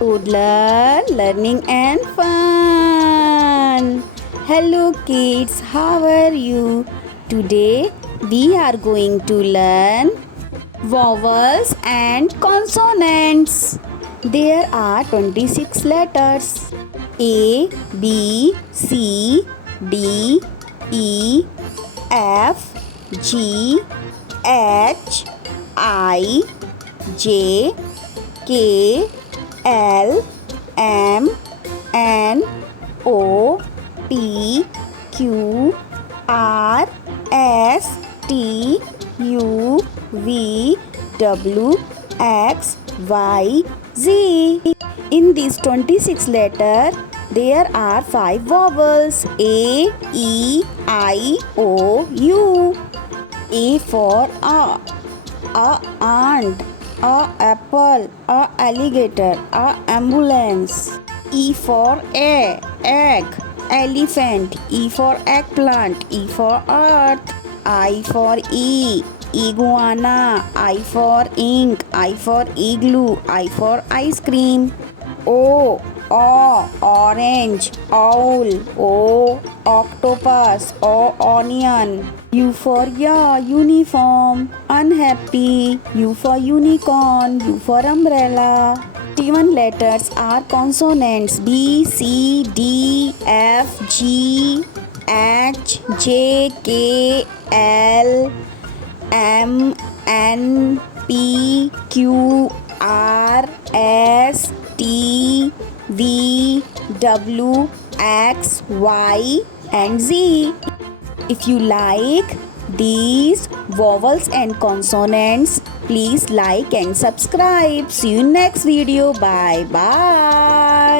Toddler learning and fun. Hello kids, how are you? Today we are going to learn vowels and consonants. There are 26 letters. A, B, C, D, E, F, G, H, I, J, K, L, M, N, O, P, Q, R, S, T, U, V, W, X, Y, Z. In these 26 letters, there are 5 vowels: A, E, I, O, U. A for a ant, a apple, a alligator, a ambulance. E for egg, elephant. E for eggplant, E for earth. I for iguana. I for ink, I for igloo, I for ice cream. O orange, owl. O octopus, O onion. U for uniform, unhappy. U for unicorn, U for umbrella. 21 letters are consonants: B, C, D, F, G, H, J, K, L, M, N, P, Q, R, S, T, V, W, X, Y, and Z. If you like these vowels and consonants, please like and subscribe. See you next video. Bye bye.